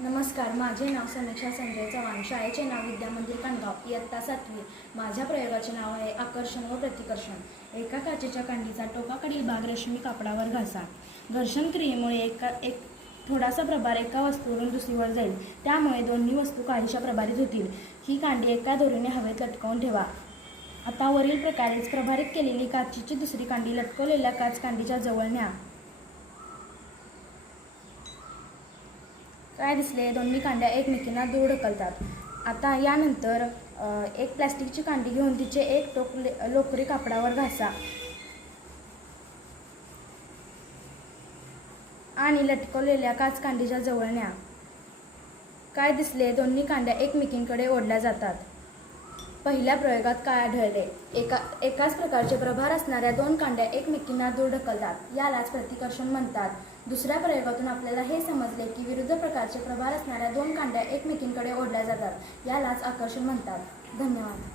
नमस्कार, माझे नाव समीक्षा संजय चव्हाण. शाळेचे नाव विद्यामंदिर कणगाव, इयत्ता 7वी. माझ्या प्रयोगाचे नाव आहे आकर्षण व प्रतिकर्षण. एका काचेच्या कांडीचा टोकाकडील भाग रेशमी कापडावर घासा. घर्षण क्रियेमुळे एक थोडासा प्रभार एका वस्तूवरून दुसरीवर जाईल, त्यामुळे दोन्ही वस्तू काहीशा प्रभारित होतील. ही कांडी एका दोरीने हवेत लटकवून ठेवा. आता वरील प्रकारेच प्रभारित केलेली काचेची दुसरी कांडी लटकवलेल्या काचकांडीच्या जवळ न्या. काय दिसले? दोन्ही कांड्या एकमेकींना दूर ढकलतात. आता यानंतर एक प्लास्टिकची कांडी घेऊन तिचे एक टोक लोकरी कापडावर घासा आणि लटकवलेल्या काचकांडीच्या जवळ न्या. काय दिसले? दोन्ही कांड्या एकमेकींकडे ओढल्या जातात. पहिल्या प्रयोगात काय आढळले? एकाच प्रकारचे प्रभार असणाऱ्या दोन कांड्या एकमेकींना दूर ढकलतात. यालाच प्रतिकर्षण म्हणतात. दुसऱ्या प्रयोगातून आपल्याला हे समजले की विरुद्ध प्रकारचे प्रभार असणाऱ्या दोन कांड्या एकमेकींकडे ओढल्या जातात. यालाच आकर्षण म्हणतात. धन्यवाद.